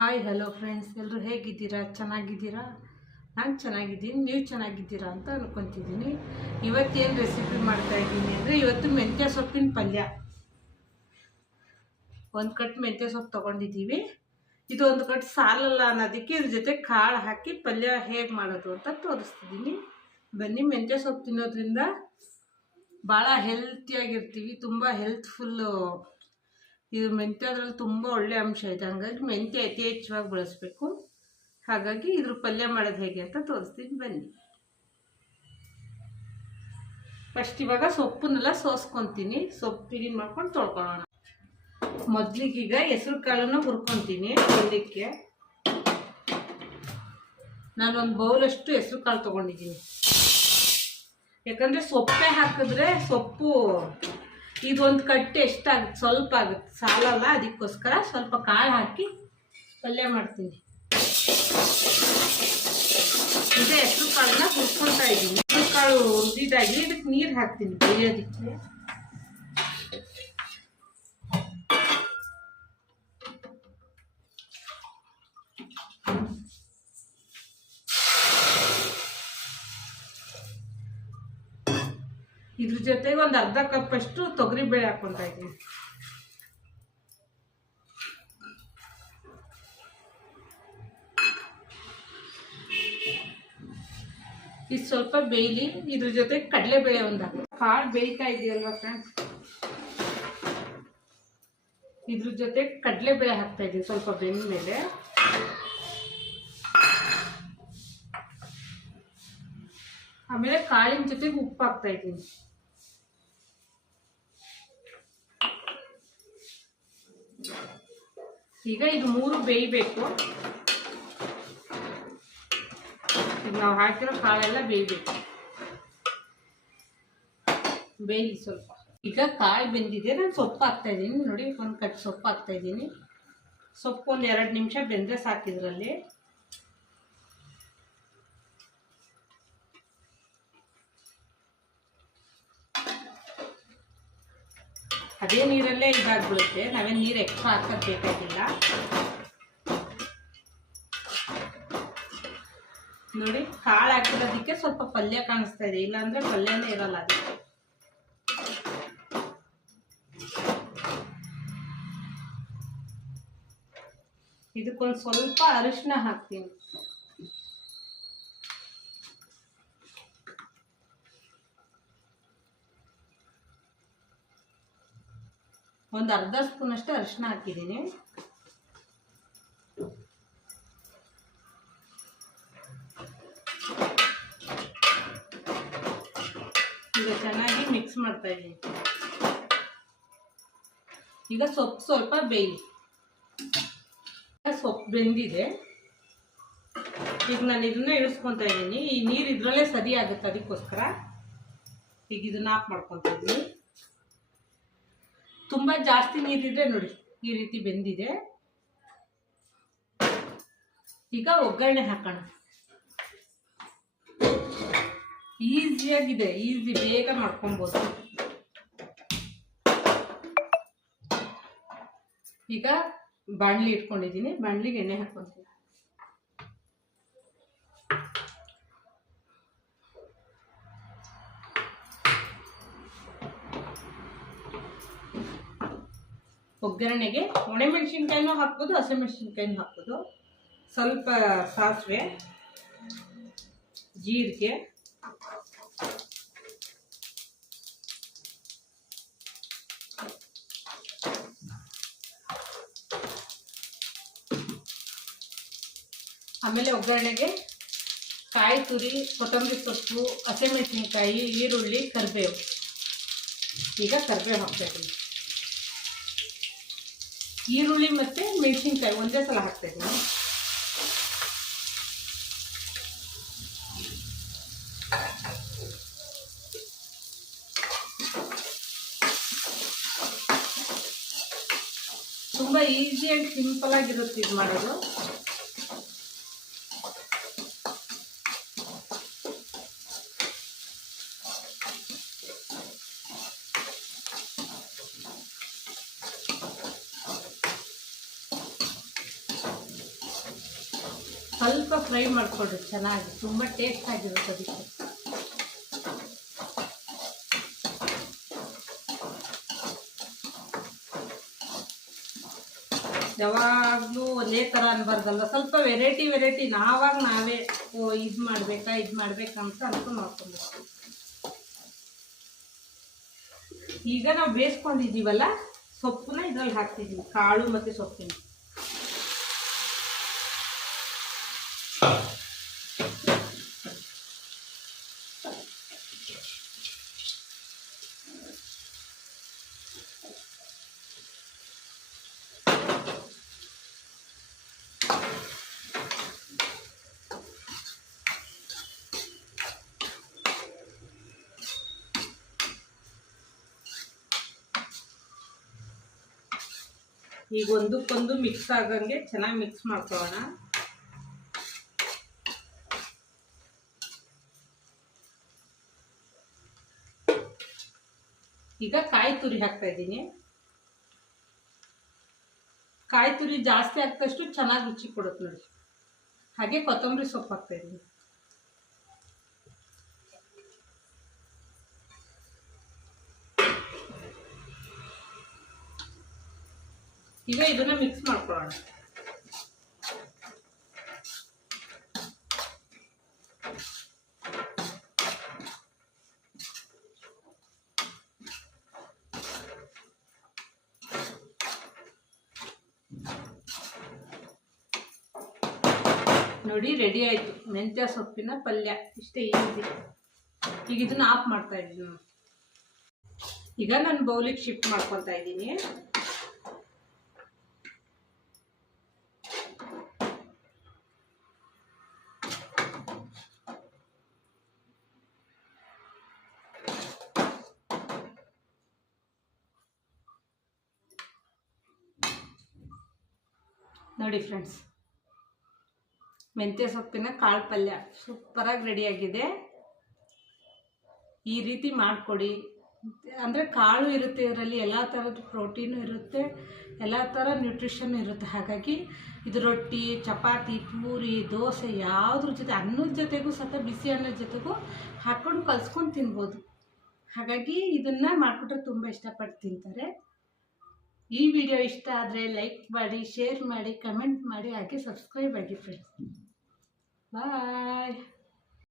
Hi hello friends, ಎಲ್ಲರೂ ಹೇಗಿದ್ದೀರಾ? ಚೆನ್ನಾಗಿದ್ದೀರಾ? ನಾನು ಚೆನ್ನಾಗಿದ್ದೀನಿ. ನೀವು ಚೆನ್ನಾಗಿದ್ದೀರಾ ಅಂತ ಅನ್ಕೊತಿದ್ದೀನಿ. ಇವತ್ತೇನು ರೆಸಿಪಿ ಮಾಡ್ತಾಯಿದ್ದೀನಿ ಅಂದರೆ, ಇವತ್ತು ಮೆಂತ್ಯ ಸೊಪ್ಪಿನ ಪಲ್ಯ. ಒಂದು ಕಟ್ ಮೆಂತ್ಯ ಸೊಪ್ಪು ತೊಗೊಂಡಿದ್ದೀವಿ. ಇದು ಒಂದು ಕಟ್ ಸಾಲಲ್ಲ ಅನ್ನೋದಕ್ಕೆ ಇದ್ರ ಜೊತೆ ಕಾಳು ಹಾಕಿ ಪಲ್ಯ ಹೇಗೆ ಮಾಡೋದು ಅಂತ ತೋರಿಸ್ತಿದ್ದೀನಿ. ಬನ್ನಿ. ಮೆಂತ್ಯ ಸೊಪ್ಪು ತಿನ್ನೋದ್ರಿಂದ ಭಾಳ ಹೆಲ್ತಿಯಾಗಿರ್ತೀವಿ. ತುಂಬ ಹೆಲ್ತ್ಫುಲ್ಲು. ಇದು ಮೆಂತ್ಯದ್ರಲ್ಲಿ ತುಂಬ ಒಳ್ಳೆ ಅಂಶ ಇದೆ. ಹಾಗಾಗಿ ಮೆಂತ್ಯ ಅತಿ ಹೆಚ್ಚಾಗಿ ಬಳಸಬೇಕು. ಹಾಗಾಗಿ ಇದ್ರ ಪಲ್ಯ ಮಾಡೋದು ಹೇಗೆ ಅಂತ ತೋರಿಸ್ತೀನಿ ಬನ್ನಿ. ಫಸ್ಟ್ ಇವಾಗ ಸೊಪ್ಪನ್ನೆಲ್ಲ ಸೋಸ್ಕೊತೀನಿ. ಸೊಪ್ಪು ಕ್ಲೀನ್ ಮಾಡ್ಕೊಂಡು ತೊಳ್ಕೊಳ್ಳೋಣ. ಮೊದಲಿಗೀಗ ಹೆಸರು ಕಾಳನ್ನು ಹುರ್ಕೊತೀನಿ. ಒಂದಕ್ಕೆ ನಾನೊಂದು ಬೌಲಷ್ಟು ಹೆಸರು ಕಾಳು ತೊಗೊಂಡಿದ್ದೀನಿ. ಯಾಕಂದರೆ ಸೊಪ್ಪೆ ಹಾಕಿದ್ರೆ ಸೊಪ್ಪು ಇದೊಂದು ಕಟ್ಟು ಎಷ್ಟಾಗುತ್ತೆ, ಸ್ವಲ್ಪ ಆಗುತ್ತೆ, ಸಾಲಲ್ಲ. ಅದಕ್ಕೋಸ್ಕರ ಸ್ವಲ್ಪ ಕಾಳು ಹಾಕಿ ಪಲ್ಯ ಮಾಡ್ತೀನಿ. ಈಗ ಹೆಸರು ಕಾಳನ್ನ ಹುರ್ಕೊಳ್ತಾ ಇದ್ದೀನಿ. ಹೆಸರು ಕಾಳು ಹುರಿದಿದ್ದಾಗಿ ಇದಕ್ಕೆ ನೀರು ಹಾಕ್ತೀನಿ ಬೇಯೋದಕ್ಕೆ. ಇದ್ರ ಜೊತೆಗೆ ಒಂದು ಅರ್ಧ ಕಪ್ಪಷ್ಟು ತೊಗರಿಬೇಳೆ ಹಾಕ್ಕೊತಾ ಇದ್ದೀನಿ. ಇದು ಸ್ವಲ್ಪ ಬೇಯಲಿ. ಇದ್ರ ಜೊತೆ ಕಡಲೆಬೇಳೆ ಒಂದು ಹಾಕಿ. ಕಾಳು ಬೇಯ್ತಾ ಇದೆಯಲ್ವ ಫ್ರೆಂಡ್ಸ್, ಇದ್ರ ಜೊತೆ ಕಡಲೆಬೇಳೆ ಹಾಕ್ತಾ ಇದ್ದೀನಿ. ಸ್ವಲ್ಪ ಬೆಂದ ಮೇಲೆ ಆಮೇಲೆ ಕಾಳಿನ ಜೊತೆಗೆ ಉಪ್ಪು ಹಾಕ್ತಾ ಇದ್ದೀನಿ. ಈಗ ಇದು ಮೂರು ಬೇಯಬೇಕು. ಈಗ ನಾವು ಹಾಕಿರೋ ಕಾಳೆಲ್ಲ ಬೇಯಬೇಕು. ಬೇಯಲಿ ಸ್ವಲ್ಪ. ಈಗ ಕಾಳು ಬೆಂದಿದೆ. ನಾನು ಸೊಪ್ಪು ಹಾಕ್ತಾ ಇದ್ದೀನಿ. ನೋಡಿ, ಒಂದು ಕಟ್ ಸೊಪ್ಪು ಹಾಕ್ತಾ ಇದ್ದೀನಿ. ಸೊಪ್ಪು ಒಂದು 2 ನಿಮಿಷ ಬೆಂದರೆ ಸಾಕಿದ್ರಲ್ಲಿ. ಅದೇ ನೀರಲ್ಲೇ ಇದಾಗ್ಬಿಡುತ್ತೆ. ನಾವೇನು ನೀರು ಎಕ್ಸ್ಟ್ರಾ ಹಾಕೋದು ಬೇಕಾಗಿಲ್ಲ. ನೋಡಿ, ಕಾಳು ಹಾಕಿರೋದಕ್ಕೆ ಸ್ವಲ್ಪ ಪಲ್ಯ ಕಾಣಿಸ್ತಾ ಇದೆ. ಇಲ್ಲಾಂದ್ರೆ ಪಲ್ಯನೇ ಇರಲ್ಲ ಅದಕ್ಕೆ. ಇದಕ್ಕೊಂದು ಸ್ವಲ್ಪ ಅರಿಶಿನ ಹಾಕ್ತೀನಿ. ಒಂದು ಅರ್ಧ ಸ್ಪೂನ್ ಅಷ್ಟು ಅರಿಶಿನ ಹಾಕಿದ್ದೀನಿ. ಈಗ ಚೆನ್ನಾಗಿ ಮಿಕ್ಸ್ ಮಾಡ್ತಾ ಇದ್ದೀನಿ. ಈಗ ಸೊಪ್ಪು ಸ್ವಲ್ಪ ಬೇಯಲಿ. ಸೊಪ್ಪು ಬೆಂದಿದೆ. ಈಗ ನಾನು ಇದನ್ನ ಇಳಿಸ್ಕೊತಾ ಇದ್ದೀನಿ. ಈ ನೀರು ಇದ್ರಲ್ಲೇ ಸರಿ ಆಗುತ್ತೆ. ಅದಕ್ಕೋಸ್ಕರ ಈಗ ಇದನ್ನ ಆಫ್ ಮಾಡ್ಕೊತಾ ಇದ್ದೀನಿ. ತುಂಬ ಜಾಸ್ತಿ ನೀರಿದ್ರೆ ನೋಡಿ ಈ ರೀತಿ ಬೆಂದಿದೆ. ಈಗ ಒಗ್ಗರಣೆ ಹಾಕೋಣ. ಈಸಿಯಾಗಿದೆ, ಬೇಗ ಮಾಡ್ಕೊಬೋದು. ಈಗ ಬಾಣಲಿ ಇಟ್ಕೊಂಡಿದ್ದೀನಿ. ಬಾಣಲಿಗೆ ಎಣ್ಣೆ ಹಾಕ್ಕೊತೀನಿ. ಒಗ್ಗರಣೆಗೆ ಒಣಮೆಣಸಿನ್ಕಾಯಿನೂ ಹಾಕ್ಬೋದು, ಹಸಿಮೆಣಸಿನ್ಕಾಯಿನೂ ಹಾಕ್ಬೋದು. ಸ್ವಲ್ಪ ಸಾಸಿವೆ, ಜೀರಿಗೆ, ಆಮೇಲೆ ಒಗ್ಗರಣೆಗೆ ಕಾಯಿ ತುರಿ, ಕೊತ್ತಂಬರಿ ಸೊಪ್ಪು, ಹಸಿಮೆಣಸಿನ್ಕಾಯಿ, ಈರುಳ್ಳಿ, ಕರಿಬೇವು. ಈಗ ಕರಿಬೇವು ಹಾಕ್ತಾ ಇದ್ದೀನಿ. ಈರುಳ್ಳಿ ಮತ್ತು ಮೆಣಸಿನ್ಕಾಯಿ ಒಂದೇ ಸಲ ಹಾಕ್ತಾ ಇದ್ದೀನಿ. ತುಂಬ ಈಸಿ ಆ್ಯಂಡ್ ಸಿಂಪಲ್ ಆಗಿರುತ್ತೆ ಇದು ಮಾಡೋದು. ಸ್ವಲ್ಪ ಫ್ರೈ ಮಾಡಿಕೊಡ್ರಿ, ಚೆನ್ನಾಗಿ ತುಂಬ ಟೇಸ್ಟ್ ಆಗಿರುತ್ತೆ ಅದಕ್ಕೆ. ಯಾವಾಗಲೂ ಒಂದೇ ಥರ ಅನ್ಬಾರ್ದಲ್ವ, ಸ್ವಲ್ಪ ವೆರೈಟಿ ನಾವೇ ಇದು ಮಾಡ್ಬೇಕಂತ ಅನ್ಕೊಂಡು ಮಾಡ್ಕೊಬೇಕು. ಈಗ ನಾವು ಬೇಯಿಸ್ಕೊಂಡಿದ್ದೀವಲ್ಲ ಸೊಪ್ಪನ್ನ ಇದ್ರಲ್ಲಿ ಹಾಕ್ತಿದ್ದೀವಿ, ಕಾಳು ಮತ್ತು ಸೊಪ್ಪಿನ. ಈಗ ಒಂದಕ್ಕೊಂದು ಮಿಕ್ಸ್ ಆಗಂಗೆ ಚೆನ್ನಾಗಿ ಮಿಕ್ಸ್ ಮಾಡ್ಕೊಳ್ಳೋಣ. ಈಗ ಕಾಯಿ ತುರಿ ಹಾಕ್ತಾ ಇದ್ದೀನಿ. ಕಾಯಿ ತುರಿ ಜಾಸ್ತಿ ಹಾಕ್ದಷ್ಟು ಚೆನ್ನಾಗಿ ರುಚಿ ಕೊಡುತ್ತೆ ನೋಡಿ. ಹಾಗೆ ಕೊತ್ತಂಬರಿ ಸೊಪ್ಪು ಹಾಕ್ತಾ ಇದ್ದೀನಿ. ಈಗ ಇದನ್ನ ಮಿಕ್ಸ್ ಮಾಡ್ಕೊಳ್ಳೋಣ. ನೋಡಿ ರೆಡಿ ಆಯಿತು ಮೆಂತ್ಯ ಸೊಪ್ಪಿನ ಪಲ್ಯ. ಇಷ್ಟೇ ಈಸಿ. ಈಗ ಇದನ್ನ ಆಫ್ ಮಾಡ್ತಾ ಇದ್ದೀನಿ. ಈಗ ನಾನು ಬೌಲಿಗೆ ಶಿಫ್ಟ್ ಮಾಡ್ಕೊತಾ ಇದ್ದೀನಿ. ನೋಡಿ ಫ್ರೆಂಡ್ಸ್, ಮೆಂತ್ಯ ಸೊಪ್ಪಿನ ಕಾಳು ಪಲ್ಯ ಸೂಪರಾಗಿ ರೆಡಿಯಾಗಿದೆ. ಈ ರೀತಿ ಮಾಡಿಕೊಡಿ. ಅಂದರೆ ಕಾಳು ಇರುತ್ತೆ, ಇದರಲ್ಲಿ ಎಲ್ಲ ಥರದ ಪ್ರೋಟೀನು ಇರುತ್ತೆ, ಎಲ್ಲ ಥರ ನ್ಯೂಟ್ರಿಷನ್ ಇರುತ್ತೆ. ಹಾಗಾಗಿ ಇದು ರೊಟ್ಟಿ, ಚಪಾತಿ, ಪೂರಿ, ದೋಸೆ ಯಾವುದ್ರ ಜೊತೆ, ಅನ್ನದ ಜೊತೆಗೂ ಸಹ ಬಿಸಿ ಅನ್ನದ ಜೊತೆಗೂ ಹಾಕ್ಕೊಂಡು ಕಲ್ಸ್ಕೊಂಡು ತಿನ್ಬೋದು. ಹಾಗಾಗಿ ಇದನ್ನು ಮಾಡಿಕೊಟ್ರೆ ತುಂಬ ಇಷ್ಟಪಟ್ಟು ತಿಂತಾರೆ. ಈ ವಿಡಿಯೋ ಇಷ್ಟ ಆದರೆ ಲೈಕ್ ಮಾಡಿ, ಶೇರ್ ಮಾಡಿ, ಕಮೆಂಟ್ ಮಾಡಿ, ಹಾಗೆ ಸಬ್ಸ್ಕ್ರೈಬ್ ಆಗಿ ಫ್ರೆಂಡ್ಸ್. ಬಾಯ್.